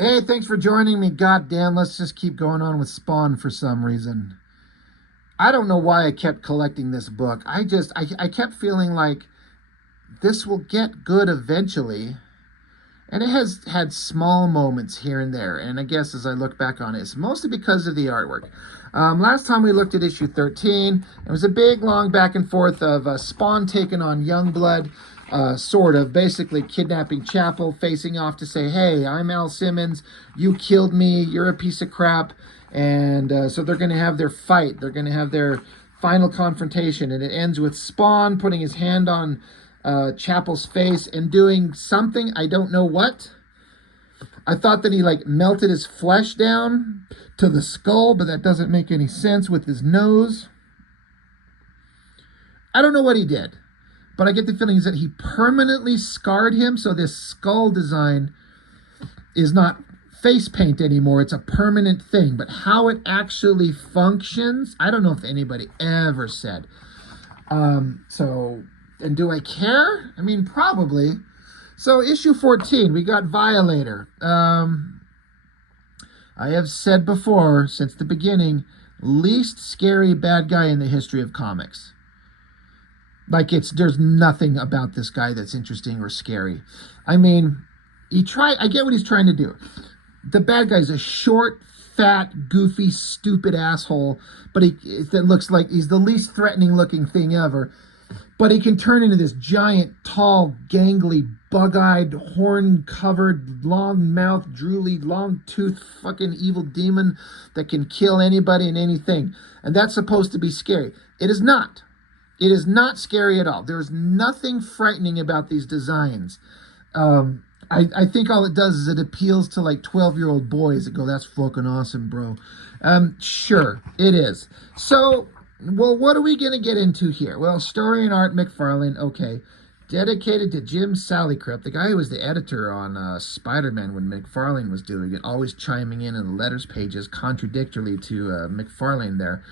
Hey, thanks for joining me. God damn, let's just keep going on with Spawn for some reason. I don't know why I kept collecting this book. I kept feeling like this will get good eventually. And it has had small moments here and there. And I guess as I look back on it, it's mostly because of the artwork. Last time we looked at issue 13, it was a big, long back and forth of Spawn taking on Youngblood, sort of, basically kidnapping Chapel, facing off to say, hey, I'm Al Simmons, you killed me, you're a piece of crap. And so they're going to have their fight. They're going to have their final confrontation. And it ends with Spawn putting his hand on Chapel's face and doing something, I don't know what. I thought that he like melted his flesh down to the skull, but that doesn't make any sense with his nose. I don't know what he did, but I get the feeling that he permanently scarred him, so this skull design is not face paint anymore. It's a permanent thing, but how it actually functions, I don't know if anybody ever said. And do I care? I mean, probably. So issue 14, we got Violator. I have said before, since the beginning, least scary bad guy in the history of comics. Like, there's nothing about this guy that's interesting or scary. I mean, I get what he's trying to do. The bad guy's a short, fat, goofy, stupid asshole, but that looks like he's the least threatening looking thing ever. But he can turn into this giant, tall, gangly, bug-eyed, horn-covered, long-mouthed, drooly, long-toothed, fucking evil demon that can kill anybody and anything. And that's supposed to be scary. It is not. It is not scary at all. There's nothing frightening about these designs. I think all it does is it appeals to like 12-year-old boys that go, that's fucking awesome, bro. Sure, it is. So, well, what are we going to get into here? Well, story and art, McFarlane, okay. Dedicated to Jim Salicrup, the guy who was the editor on Spider-Man when McFarlane was doing it, always chiming in the letters pages contradictorily to McFarlane there.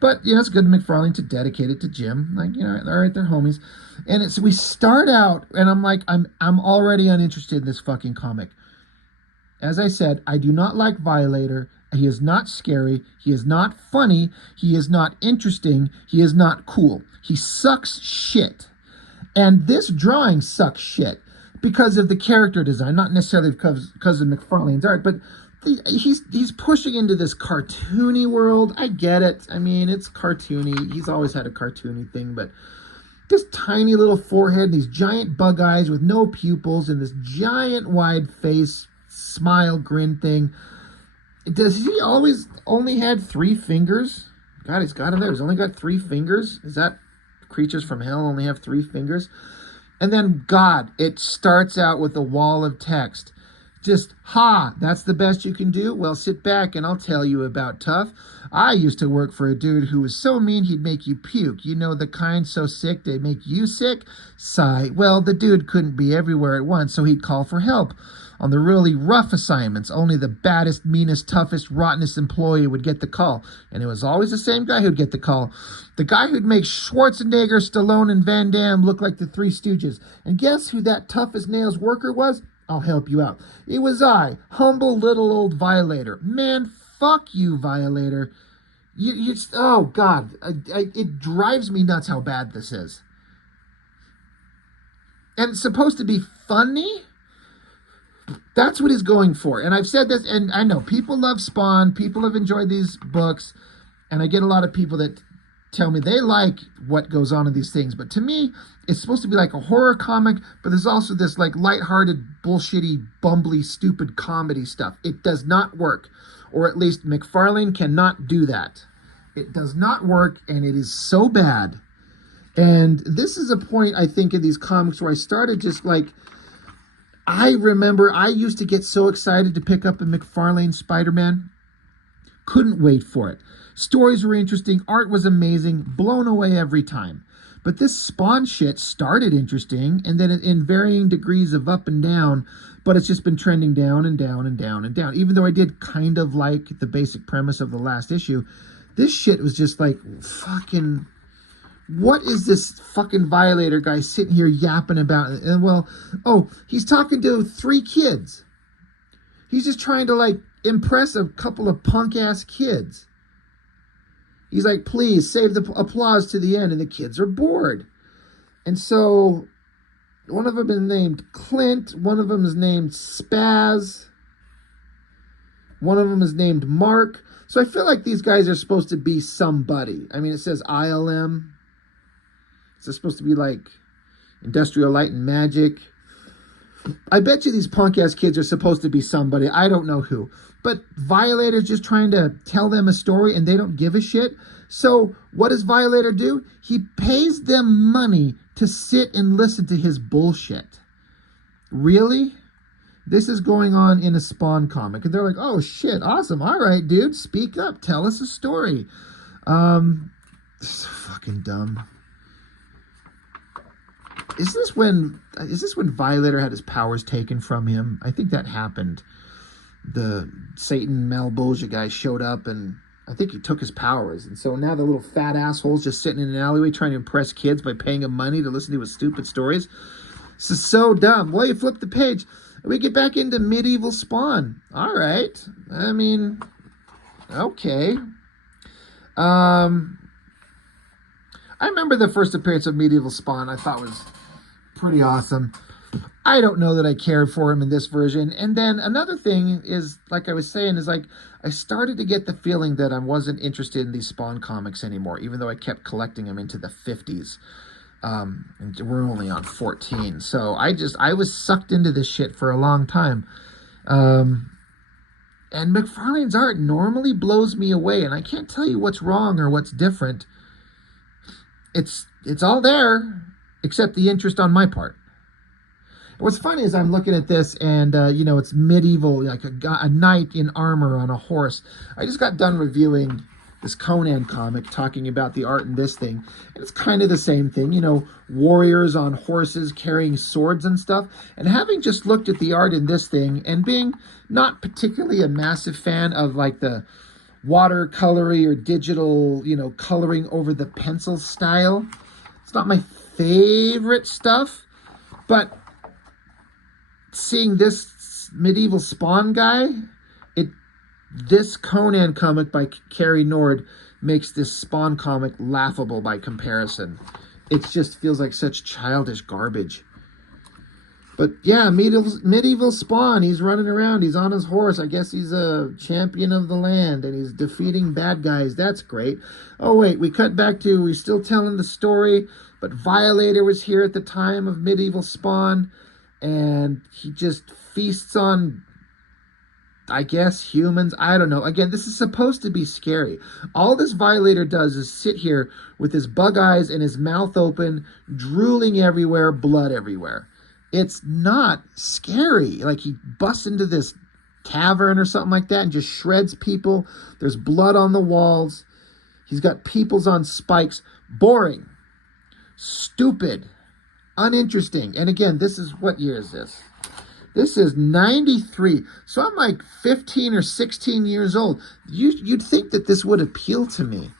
But, you know, it's good to McFarlane to dedicate it to Jim. Like, you know, all right, they're homies. And we start out, and I'm like, I'm already uninterested in this fucking comic. As I said, I do not like Violator. He is not scary. He is not funny. He is not interesting. He is not cool. He sucks shit. And this drawing sucks shit because of the character design, not necessarily because of McFarlane's art, but he's pushing into this cartoony world. I get it. I mean, it's cartoony. He's always had a cartoony thing, but this tiny little forehead, these giant bug eyes with no pupils, and this giant wide face, smile, grin thing. Does he always only had 3 fingers? God, he's got him there. He's only got 3 fingers. Is that creatures from hell only have 3 fingers? And then, God, it starts out with a wall of text. Just, that's the best you can do? Well, sit back and I'll tell you about Tough. I used to work for a dude who was so mean he'd make you puke. You know, the kind so sick they make you sick? Sigh. Well, the dude couldn't be everywhere at once, so he'd call for help. On the really rough assignments, only the baddest, meanest, toughest, rottenest employee would get the call. And it was always the same guy who'd get the call. The guy who'd make Schwarzenegger, Stallone, and Van Damme look like the Three Stooges. And guess who that tough-as-nails worker was? I'll help you out. It was I, humble little old Violator. Man, fuck you, Violator. Oh, God. It drives me nuts how bad this is. And it's supposed to be funny? That's what he's going for. And I've said this, and I know people love Spawn. People have enjoyed these books. And I get a lot of people that tell me they like what goes on in these things. But to me, it's supposed to be like a horror comic, but there's also this like lighthearted, bullshitty, bumbly, stupid comedy stuff. It does not work. Or at least McFarlane cannot do that. It does not work, and it is so bad. And this is a point, I think, in these comics where I started just like, I remember I used to get so excited to pick up a McFarlane Spider-Man. Couldn't wait for it. Stories were interesting. Art was amazing. Blown away every time. But this Spawn shit started interesting, and then in varying degrees of up and down, but it's just been trending down and down and down and down. Even though I did kind of like the basic premise of the last issue, this shit was just like fucking... What is this fucking Violator guy sitting here yapping about? And well, he's talking to 3 kids. He's just trying to like impress a couple of punk ass kids. He's like, please save the applause to the end, and the kids are bored. And so one of them is named Clint, one of them is named Spaz, one of them is named Mark. So I feel like these guys are supposed to be somebody. I mean, it says ILM. It's supposed to be like Industrial Light and Magic. I bet you these punk-ass kids are supposed to be somebody. I don't know who. But Violator's just trying to tell them a story, and they don't give a shit. So what does Violator do? He pays them money to sit and listen to his bullshit. Really? This is going on in a Spawn comic. And they're like, oh, shit, awesome. All right, dude, speak up. Tell us a story. This is fucking dumb. Is this when Violator had his powers taken from him? I think that happened. The Satan Malbolgia guy showed up, and I think he took his powers. And so now the little fat asshole's just sitting in an alleyway trying to impress kids by paying them money to listen to his stupid stories. This is so dumb. Well, you flip the page. We get back into medieval Spawn. All right. I mean, okay. I remember the first appearance of medieval Spawn. I thought was pretty awesome. I don't know that I cared for him in this version. And then another thing is, like I was saying, is like I started to get the feeling that I wasn't interested in these Spawn comics anymore, even though I kept collecting them into the 50s. And we're only on 14. So I was sucked into this shit for a long time. And McFarlane's art normally blows me away, and I can't tell you what's wrong or what's different. It's all there, except the interest on my part. What's funny is I'm looking at this, and it's medieval, like a knight in armor on a horse. I just got done reviewing this Conan comic, talking about the art in this thing, and it's kind of the same thing, warriors on horses carrying swords and stuff. And having just looked at the art in this thing, and being not particularly a massive fan of like the watercolory or digital, coloring over the pencil style, it's not my favorite stuff. But seeing this medieval Spawn guy, this Conan comic by Cary Nord makes this Spawn comic laughable by comparison. It just feels like such childish garbage. But yeah, medieval Spawn, he's running around, he's on his horse. I guess he's a champion of the land, and he's defeating bad guys. That's great. Oh wait, we cut back to, we're still telling the story, but Violator was here at the time of medieval Spawn, and he just feasts on, I guess, humans. I don't know. Again, this is supposed to be scary. All this Violator does is sit here with his bug eyes and his mouth open, drooling everywhere, blood everywhere. It's not scary. Like, he busts into this tavern or something like that and just shreds people. There's blood on the walls. He's got peoples on spikes. Boring. Stupid. Uninteresting. And again, this is, what year is this? This is 93. So I'm like 15 or 16 years old. You'd think that this would appeal to me.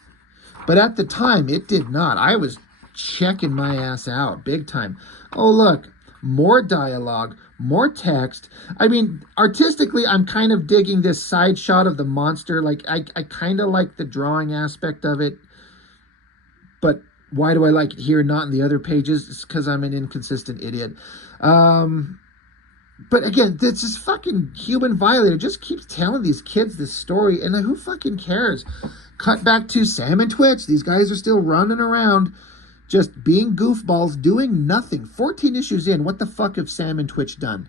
But at the time, it did not. I was checking my ass out big time. Oh, look. More dialogue, more text. I mean, artistically, I'm kind of digging this side shot of the monster. Like, I kind of like the drawing aspect of it. But why do I like it here, not in the other pages? It's because I'm an inconsistent idiot. But again, this fucking human Violator just keeps telling these kids this story, and who fucking cares? Cut back to Sam and Twitch. These guys are still running around, just being goofballs, doing nothing. 14 issues in, what the fuck have Sam and Twitch done?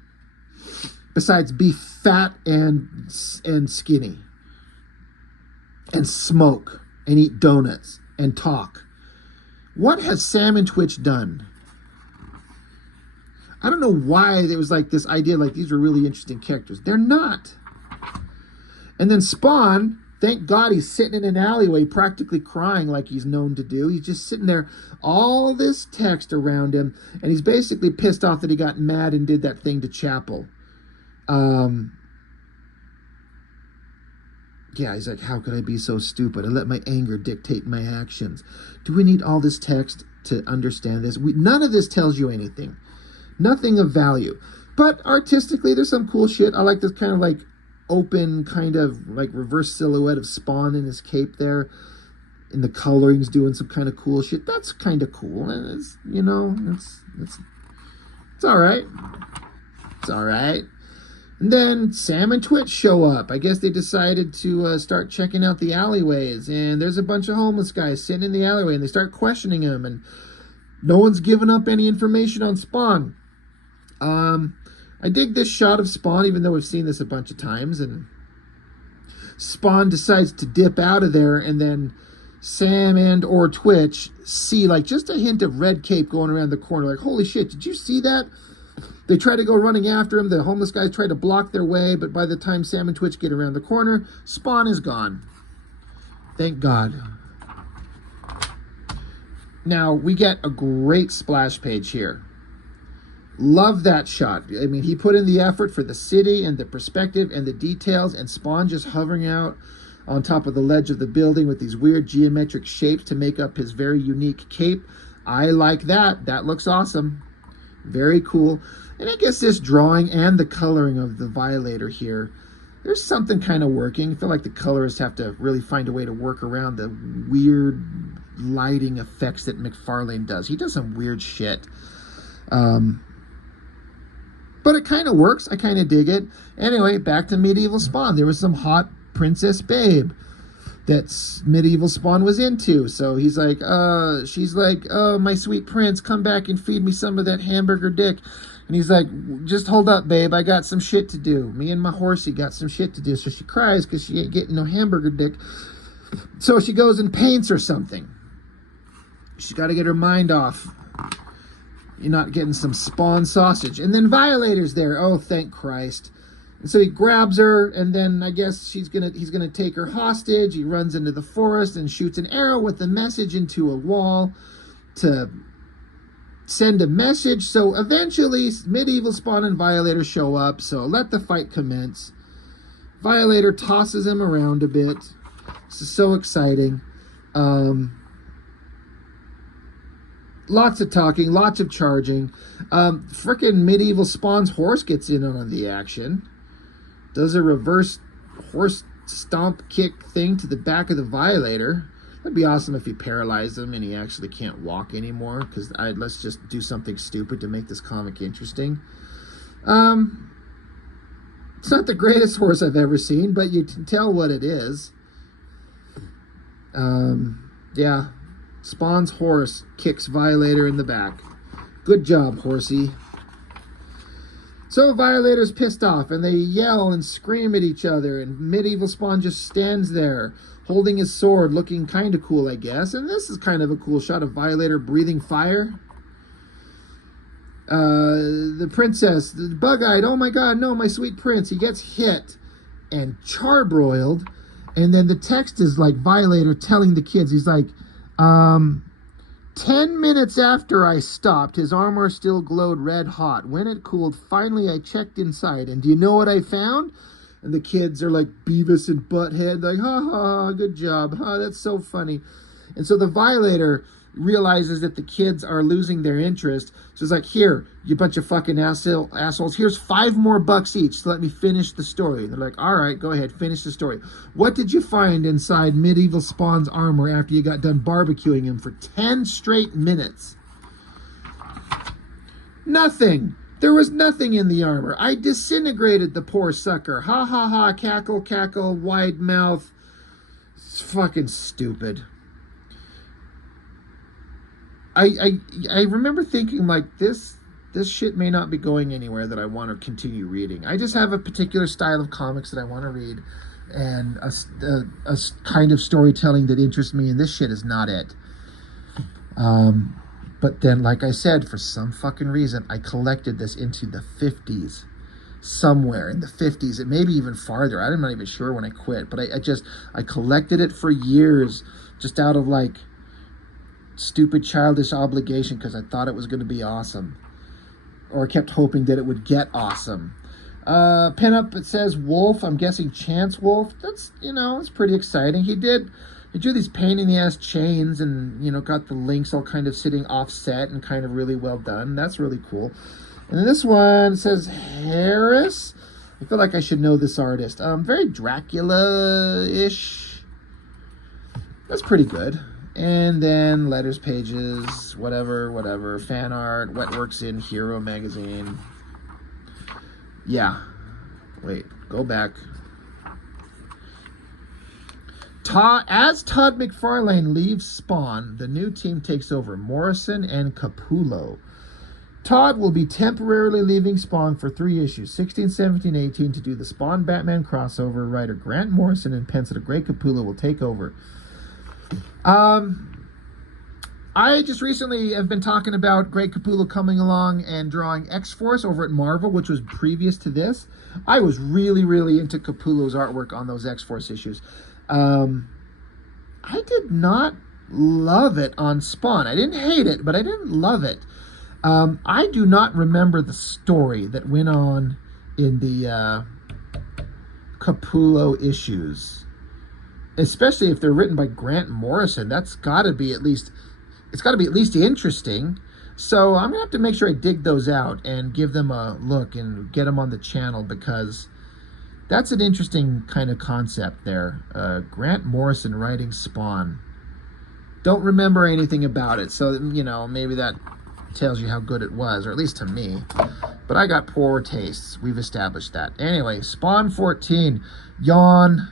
Besides be fat and skinny. And smoke. And eat donuts. And talk. What has Sam and Twitch done? I don't know why there was like this idea like these were really interesting characters. They're not. And then Spawn, thank God he's sitting in an alleyway practically crying like he's known to do. He's just sitting there, all this text around him, and he's basically pissed off that he got mad and did that thing to Chapel. Yeah, he's like, how could I be so stupid? I let my anger dictate my actions. Do we need all this text to understand this? None of this tells you anything. Nothing of value. But artistically, there's some cool shit. I like this kind of like open kind of like reverse silhouette of Spawn in his cape there. And the coloring's doing some kind of cool shit. That's kind of cool. And it's, you know, it's all right. It's all right. And then Sam and Twitch show up. I guess they decided to start checking out the alleyways. And there's a bunch of homeless guys sitting in the alleyway. And they start questioning him. And no one's giving up any information on Spawn. I dig this shot of Spawn, even though we've seen this a bunch of times. And Spawn decides to dip out of there. And then Sam and or Twitch see like just a hint of red cape going around the corner. Like, holy shit, did you see that? They try to go running after him. The homeless guys try to block their way, but by the time Sam and Twitch get around the corner, Spawn is gone. Thank God. Now, we get a great splash page here. Love that shot. I mean, he put in the effort for the city and the perspective and the details, and Spawn just hovering out on top of the ledge of the building with these weird geometric shapes to make up his very unique cape. I like that. That looks awesome. Very cool. And I guess this drawing and the coloring of the Violator here, there's something kind of working. I feel like the colorists have to really find a way to work around the weird lighting effects that McFarlane does. He does some weird shit. But it kind of works. I kind of dig it. Anyway, back to Medieval Spawn. There was some hot princess babe that Medieval Spawn was into. So he's like, she's like, oh, my sweet prince, come back and feed me some of that hamburger dick. And he's like, just hold up, babe. I got some shit to do. Me and my horsey got some shit to do. So she cries because she ain't getting no hamburger dick. So she goes and paints or something. She's got to get her mind off. You're not getting some Spawn sausage. And then Violator's there. Oh, thank Christ. And so he grabs her, and then I guess he's gonna take her hostage. He runs into the forest and shoots an arrow with a message into a wall to send a message. So eventually, Medieval Spawn and Violator show up. So let the fight commence. Violator tosses him around a bit. This is so exciting. Lots of talking, lots of charging. Frickin' Medieval Spawn's horse gets in on the action. Does a reverse horse stomp kick thing to the back of the Violator. That'd be awesome if he paralyzed him and he actually can't walk anymore. Because let's just do something stupid to make this comic interesting. It's not the greatest horse I've ever seen, but you can tell what it is. Yeah. Spawn's horse kicks Violator in the back. Good job, horsey. So Violator's pissed off, and they yell and scream at each other, and Medieval Spawn just stands there, holding his sword, looking kind of cool, I guess. And this is kind of a cool shot of Violator breathing fire. The princess, the bug-eyed, oh my god, no, my sweet prince. He gets hit and charbroiled, and then the text is like Violator telling the kids, he's like, 10 minutes after I stopped, his armor still glowed red hot. When it cooled, finally I checked inside, and do you know what I found? And the kids are like Beavis and Butthead, like, ha ha, ha, good job, ha, that's so funny. And so the Violator realizes that the kids are losing their interest, so it's like, here, you bunch of fucking assholes, here's $5 more each to let me finish the story. And they're like, all right, go ahead, finish the story. What did you find inside Medieval Spawn's armor after you got done barbecuing him for 10 straight minutes? Nothing. There was nothing in the armor. I disintegrated the poor sucker. Ha ha ha, cackle, cackle, wide mouth. It's fucking stupid. I remember thinking, like, this shit may not be going anywhere that I want to continue reading. I just have a particular style of comics that I want to read, and a kind of storytelling that interests me, and this shit is not it. But then, like I said, for some fucking reason, I collected this into the 50s. Somewhere in the 50s, and maybe even farther. I'm not even sure when I quit, but I collected it for years, just out of, like, stupid childish obligation, because I thought it was going to be awesome, or I kept hoping that it would get awesome. Pinup, it says Wolf. I'm guessing Chance Wolf. That's, it's pretty exciting. He drew these pain in the ass chains, and got the links all kind of sitting offset and kind of really well done. That's really cool. And then this one says Harris. I feel like I should know this artist. Very Dracula-ish. That's pretty good. And then letters, pages, whatever. Fan art, Wetworks in Hero magazine. Yeah. Wait, go back. As Todd McFarlane leaves Spawn, the new team takes over, Morrison and Capullo. Todd will be temporarily leaving Spawn for 3 issues, 16, 17, 18, to do the Spawn Batman crossover. Writer Grant Morrison and penciler Greg Capullo will take over. I just recently have been talking about Greg Capullo coming along and drawing X-Force over at Marvel, which was previous to this. I was really into Capullo's artwork on those X-Force issues. I did not love it on Spawn. I didn't hate it, but I didn't love it. I do not remember the story that went on in the Capullo issues, especially if they're written by Grant Morrison. That's got to be at least, it's got to be at least interesting. So I'm gonna have to make sure I dig those out and give them a look and get them on the channel, because that's an interesting kind of concept there. Grant Morrison writing Spawn. Don't remember anything about it, so you know, maybe that tells you how good it was, or at least to me. But I got poor tastes. We've established that. Anyway, Spawn 14. Yawn.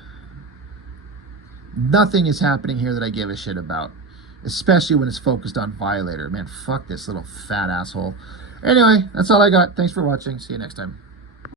Nothing is happening here that I give a shit about, especially when it's focused on Violator. Man, fuck this little fat asshole. Anyway, that's all I got. Thanks for watching. See you next time.